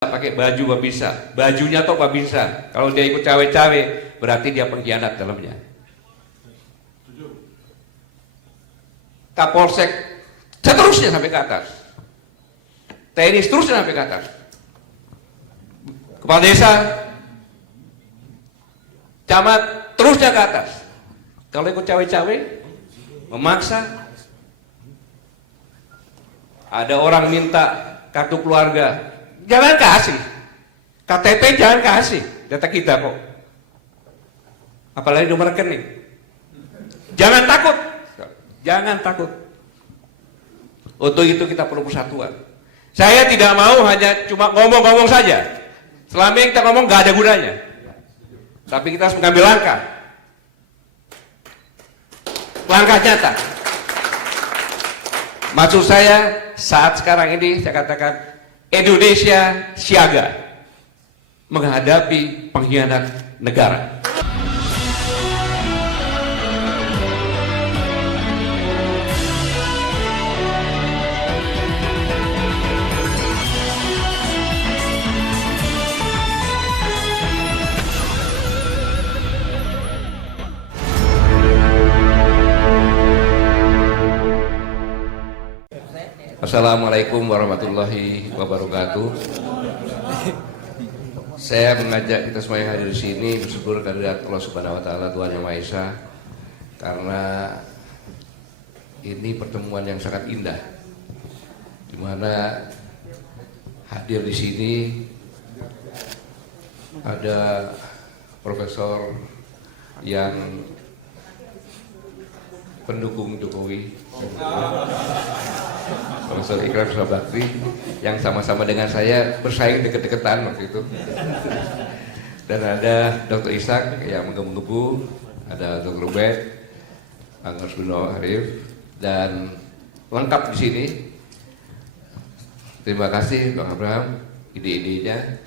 pakai baju babinsa, bajunya toh babinsa. Kalau dia ikut cawe-cawe, berarti dia pengkhianat dalamnya. Kapolsek seterusnya sampai ke atas, TNI seterusnya sampai ke atas, kepala desa, camat terusnya ke atas. Kalau ikut cawe-cawe, memaksa, ada orang minta kartu keluarga, jangan kasih. KTP jangan kasih, data kita kok. Apalagi nomor rekening. Jangan takut. Jangan takut. Untuk itu kita perlu persatuan. Saya tidak mau hanya cuma ngomong-ngomong saja. Selama ini kita ngomong gak ada gunanya. Tapi kita harus mengambil langkah. Langkah nyata. Maksud saya saat sekarang ini saya katakan Indonesia siaga menghadapi pengkhianat negara. Assalamualaikum warahmatullahi wabarakatuh. Saya mengajak kita semua yang hadir di sini bersyukur kehadirat Allah Subhanahu wa taala, Tuhan Yang Maha Esa, karena ini pertemuan yang sangat indah di mana hadir di sini ada profesor yang pendukung Jokowi, Profesor Ikrar Bakri, yang sama-sama dengan saya bersaing deket-deketan waktu itu. Dan ada Dr. Ishak yang menggebu-gebu, ada Dr. Ubed, Agus Gunawan Arif, dan lengkap di sini. Terima kasih Bang Abraham, ide-idenya.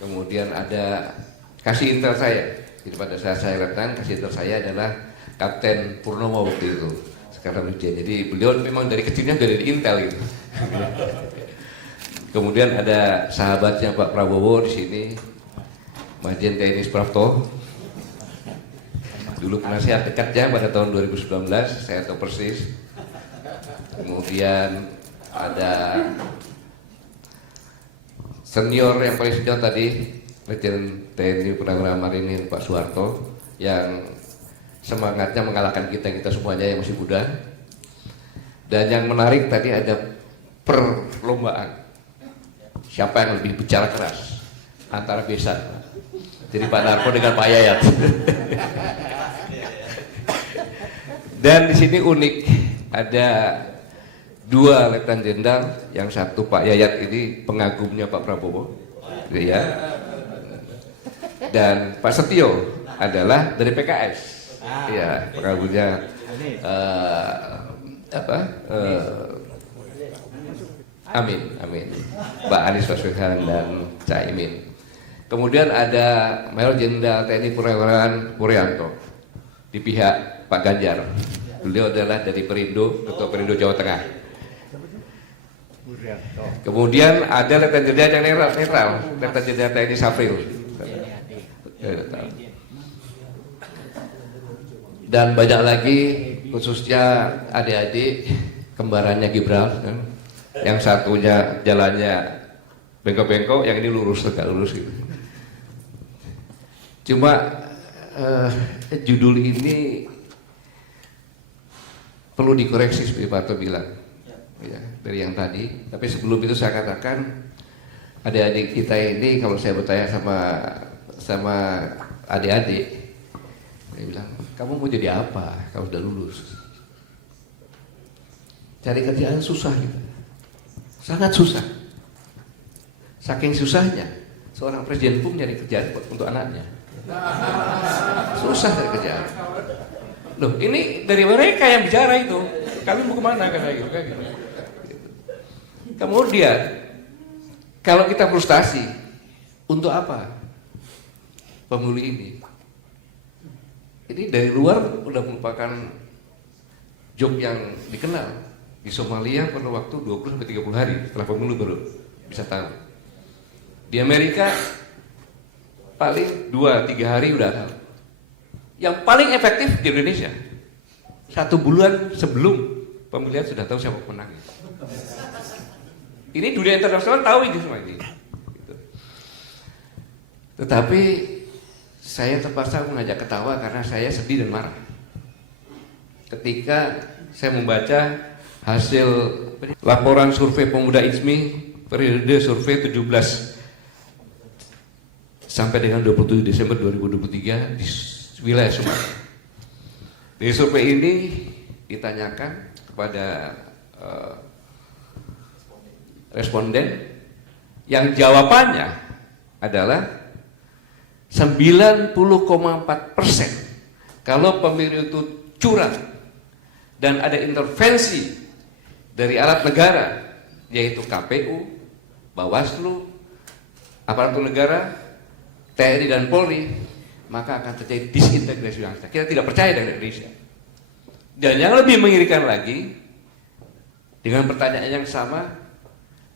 Kemudian ada kasih intel saya. Jadi pada saat saya datang, kasih intel saya adalah Kapten Purnomo waktu itu, sekarang Brigjen. Jadi beliau memang dari kecilnya dari Intel gitu. Kemudian ada sahabatnya Pak Prabowo di sini, Majen TNI Suprapto. Dulu penasihat dekatnya pada tahun 2019, saya tahu persis. Kemudian ada senior yang paling senior tadi, Majen TNI Purnawirawan Marinir Pak Soeharto, yang semangatnya mengalahkan kita semuanya yang masih muda. Dan yang menarik tadi ada perlombaan siapa yang lebih bicara keras antara besan. Jadi Pak Narko dengan Pak Yayat. Dan di sini unik, ada dua Letnan Jenderal, yang satu Pak Yayat ini pengagumnya Pak Prabowo, ya. Dan Pak Setio adalah dari PKS. Ya, pengagumnya Amin, Mbak Anies Baswedan dan Caimin. Kemudian ada Mayor Jenderal TNI Purnawirawan Puryanto di pihak Pak Ganjar. Beliau adalah dari Perindo, Ketua Perindo Jawa Tengah. Kemudian ada Letnan Jenderal yang netral, Letnan Jenderal TNI Safril. Dan banyak lagi, khususnya adik-adik kembarannya Gibran, kan? Yang satunya jalannya bengkok-bengkok, yang ini lurus, tegak lurus gitu. Cuma judul ini perlu dikoreksi seperti Pak Arto bilang, ya, dari yang tadi. Tapi sebelum itu saya katakan, adik-adik kita ini kalau saya bertanya sama adik-adik, dia bilang, kamu mau jadi apa kalau sudah lulus? Cari kerjaan susah gitu. Sangat susah. Saking susahnya, seorang presiden pun nyari kerjaan untuk anaknya. Susah cari kerjaan. Loh, ini dari mereka yang bicara itu. Kami mau kemana kata gitu, kan? Kemudian, kalau kita frustasi, untuk apa pemilu ini? Ini dari luar udah merupakan job yang dikenal. Di Somalia perlu waktu 20-30 hari setelah pemilu baru bisa tahu. Di Amerika paling 2-3 hari udah tahu. Yang paling efektif di Indonesia 1 bulan sebelum pemilihan sudah tahu siapa pemenang. Ini dunia internasional tahu ini semua ini. Gitu. Tetapi saya terpaksa mengajak ketawa karena saya sedih dan marah ketika saya membaca hasil laporan survei pemuda ISMI periode survei 17 sampai dengan 27 Desember 2023 di wilayah Sumatera. Di survei ini ditanyakan kepada responden yang jawabannya adalah 90,4% kalau pemilu itu curang dan ada intervensi dari alat negara yaitu KPU, Bawaslu, aparatur negara, TNI dan Polri, maka akan terjadi disintegrasi bangsa. Kita tidak percaya dengan Indonesia. Dan yang lebih mengerikan lagi, dengan pertanyaan yang sama,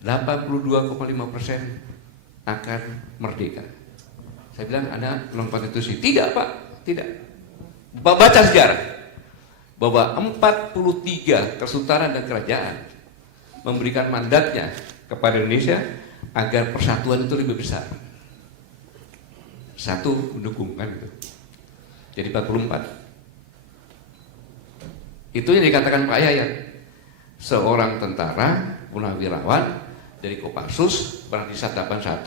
82,5% akan merdeka. Saya bilang, Anda belum konstitusi. Tidak, Pak, tidak. Baca sejarah bahwa 43 kesultanan dan kerajaan memberikan mandatnya kepada Indonesia agar persatuan itu lebih besar. Satu mendukung kan itu. Jadi 44. Itu yang dikatakan Pak Yayat, seorang tentara purnawirawan dari Kopassus pernah di Sat 81,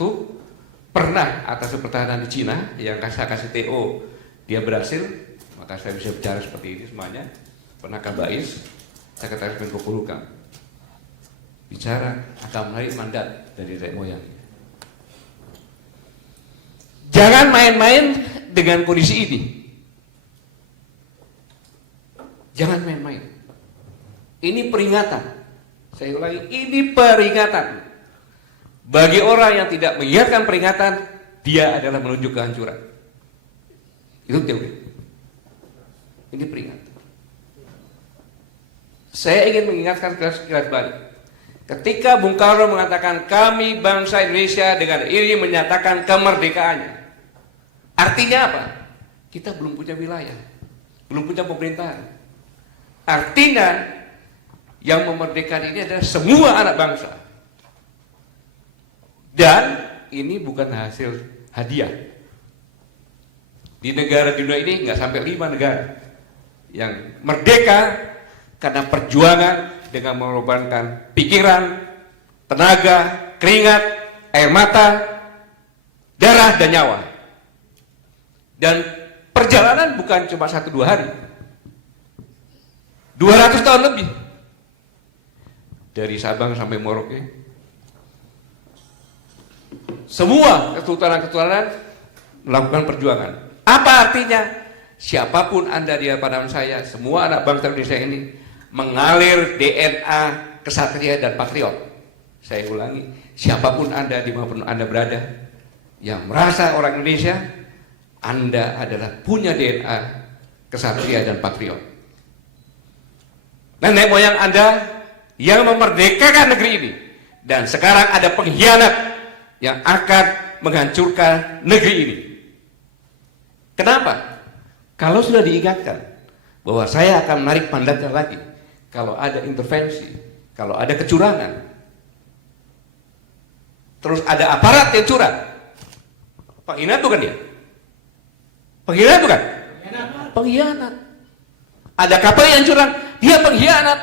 pernah atas pertahanan di Cina yang saya kasih TO, dia berhasil, maka saya bisa bicara seperti ini semuanya. Pernah Kabais, Sekretaris Menko Polhukam, bicara akan menarik mandat dari nenek moyang. Jangan main-main dengan kondisi ini. Jangan main-main. Ini peringatan. Saya ulangi, ini peringatan. Bagi orang yang tidak mengingatkan peringatan, dia adalah menuju kehancuran. Itu teori. Ini peringatan. Saya ingin mengingatkan kelas balik. Ketika Bung Karno mengatakan kami bangsa Indonesia dengan ini menyatakan kemerdekaannya. Artinya apa? Kita belum punya wilayah, belum punya pemerintahan. Artinya yang memerdekakan ini adalah semua anak bangsa. Dan ini bukan hasil hadiah. Di negara di dunia ini nggak sampai 5 negara yang merdeka karena perjuangan dengan mengorbankan pikiran, tenaga, keringat, air mata, darah dan nyawa. Dan perjalanan bukan cuma 1-2 hari, 200 tahun lebih. Dari Sabang sampai Merauke, semua kesultanan-kesultanan melakukan perjuangan. Apa artinya? Siapapun Anda di hadapan saya, semua anak bangsa Indonesia ini mengalir DNA kesatria dan patriot. Saya ulangi, siapapun Anda dimanapun Anda berada yang merasa orang Indonesia, Anda adalah punya DNA kesatria dan patriot. Nenek moyang Anda yang memerdekakan negeri ini, dan sekarang ada pengkhianat yang akan menghancurkan negeri ini. Kenapa? Kalau sudah diingatkan bahwa saya akan menarik mandatnya lagi, kalau ada intervensi, kalau ada kecurangan, terus ada aparat yang curang, pengkhianat bukan dia? Pengkhianat bukan? Pengkhianat. Ada kapal yang curang, dia pengkhianat.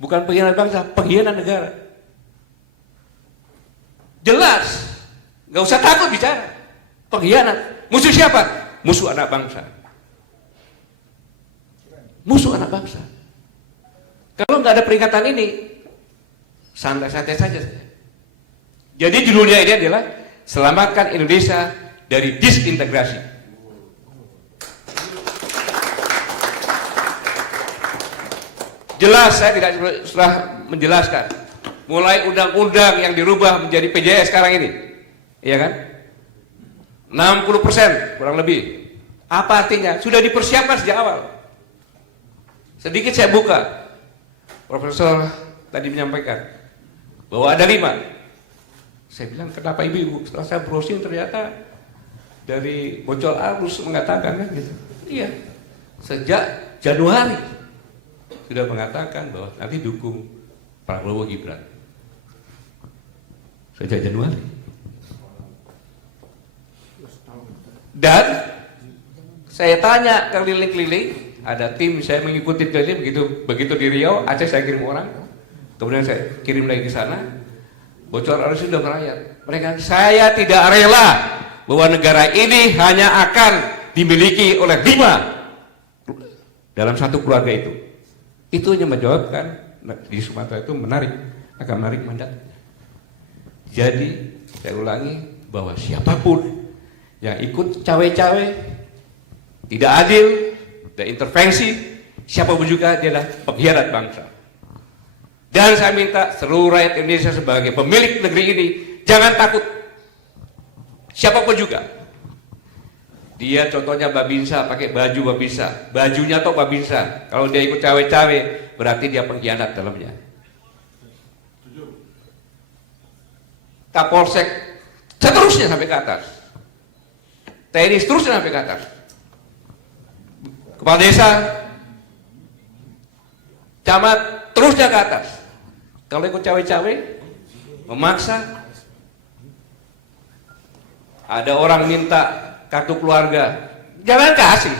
Bukan pengkhianat bangsa, pengkhianat negara. Jelas, nggak usah takut bicara. Pengkhianat. Musuh siapa? Musuh anak bangsa. Musuh anak bangsa. Kalau nggak ada peringatan ini, santai-santai saja. Jadi judulnya ini adalah selamatkan Indonesia dari disintegrasi. Jelas saya tidak sudah menjelaskan. Mulai undang-undang yang dirubah menjadi PJS sekarang ini, iya kan? 60% kurang lebih. Apa artinya? Sudah dipersiapkan sejak awal. Sedikit saya buka. Profesor tadi menyampaikan bahwa ada 5. Saya bilang, kenapa ibu? Setelah saya browsing ternyata dari Bocol Arus mengatakan kan gitu. Iya, sejak Januari sudah mengatakan bahwa nanti dukung Prabowo Gibran. Sejak Januari. Dan saya tanya keliling-keliling, ada tim saya mengikuti keliling begitu di Riau, Aceh saya kirim orang, kemudian saya kirim lagi ke sana. Bocor Arus sudah merayat. Mereka, saya tidak rela bahwa negara ini hanya akan dimiliki oleh 5 dalam satu keluarga itu. Itu hanya menjawabkan di Sumatera itu akan menarik mandat. Jadi saya ulangi bahwa siapapun yang ikut cawe-cawe tidak adil dan intervensi, siapapun juga dia adalah pengkhianat bangsa. Dan saya minta seluruh rakyat Indonesia sebagai pemilik negeri ini jangan takut. Siapapun juga. Dia contohnya Babinsa pakai baju Babinsa, bajunya toh Babinsa. Kalau dia ikut cawe-cawe berarti dia pengkhianat dalamnya. Kapolsek seterusnya sampai ke atas. TNI seterusnya sampai ke atas. Kepala desa, camat terusnya ke atas. Kalau ikut cawe-cawe, memaksa, ada orang minta kartu keluarga, jangan kasih.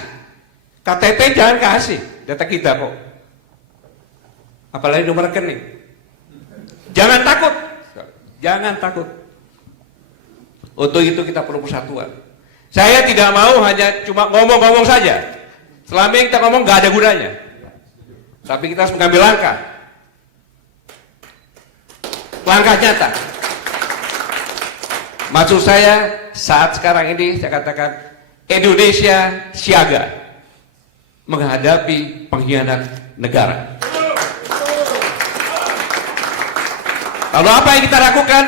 KTP jangan kasih, data kita kok. Apalagi nomor rekening. Jangan takut, jangan takut. Untuk itu kita perlu persatuan. Saya tidak mau hanya cuma ngomong-ngomong saja. Selama ini kita ngomong gak ada gunanya. Tapi kita harus mengambil langkah. Langkah nyata. Maksud saya saat sekarang ini saya katakan Indonesia siaga menghadapi pengkhianat negara. Lalu apa yang kita lakukan?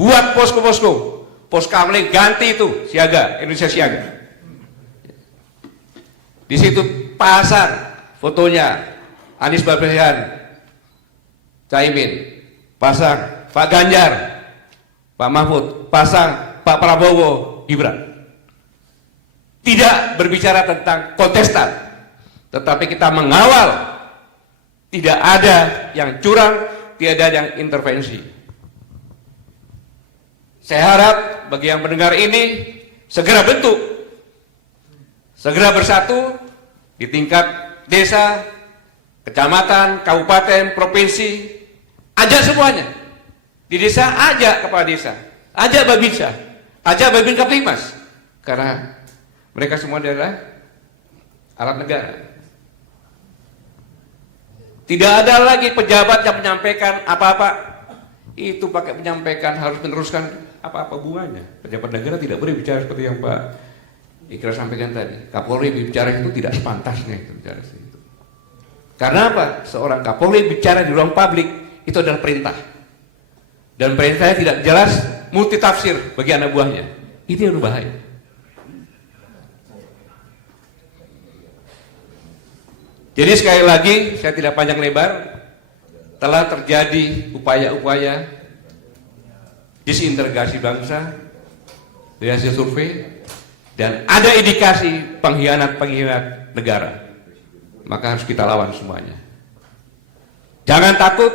Buat posko-posko. Poskamling ganti itu siaga, Indonesia siaga. Di situ pasang fotonya Anies Baswedan, Caimin, pasang Pak Ganjar, Pak Mahfud, pasang Pak Prabowo, Gibran. Tidak berbicara tentang kontestan, tetapi kita mengawal tidak ada yang curang, tidak ada yang intervensi. Saya harap bagi yang mendengar ini segera bentuk, segera bersatu di tingkat desa, kecamatan, kabupaten, provinsi, ajak semuanya. Di desa ajak kepala desa, ajak Babinsa, ajak Babin Kaptimas, karena mereka semua adalah alat negara. Tidak ada lagi pejabat yang menyampaikan apa-apa, itu pakai menyampaikan harus meneruskan apa-apa bunganya. Pejabat negara tidak boleh bicara seperti yang Pak Ikrar sampaikan tadi. Kapolri bicara itu tidak sepantasnya itu bicara itu. Karena apa? Seorang Kapolri bicara di ruang publik itu adalah perintah. Dan perintahnya tidak jelas, multitafsir bagi anak buahnya. Itu yang berbahaya. Jadi sekali lagi, saya tidak panjang lebar, telah terjadi upaya-upaya disintegrasi bangsa dari hasil survei dan ada indikasi pengkhianat negara. Maka harus kita lawan semuanya. Jangan takut.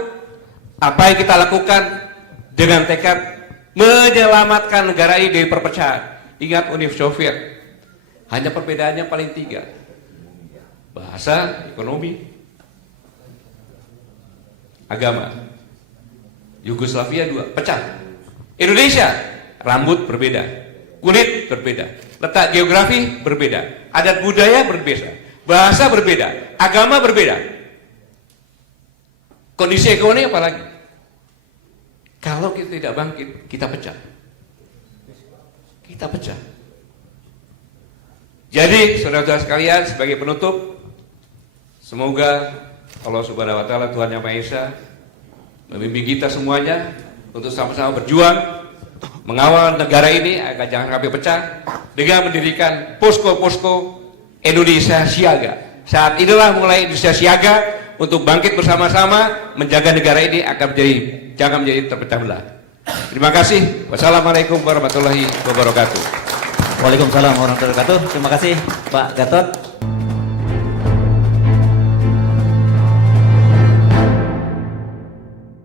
Apa yang kita lakukan dengan tekad menyelamatkan negara ini dari perpecahan. Ingat Uni Soviet, hanya perbedaannya paling 3. Bahasa, ekonomi, agama. Yugoslavia 2, pecah. Indonesia, rambut berbeda, kulit berbeda, letak geografi berbeda, adat budaya berbeda, bahasa berbeda, agama berbeda. Kondisi ekonomi apalagi? Kalau kita tidak bangkit, kita pecah. Kita pecah. Jadi, saudara-saudara sekalian, sebagai penutup, semoga Allah Subhanahu wa Ta'ala, Tuhan Yang Maha Esa, membimbing kita semuanya untuk sama-sama berjuang mengawal negara ini agar jangan sampai pecah dengan mendirikan posko-posko Indonesia siaga. Saat inilah mulai Indonesia siaga untuk bangkit bersama-sama menjaga negara ini agar jangan menjadi terpecah belah. Terima kasih. Wassalamualaikum warahmatullahi wabarakatuh. Waalaikumsalam warahmatullahi wabarakatuh. Terima kasih Pak Gatot.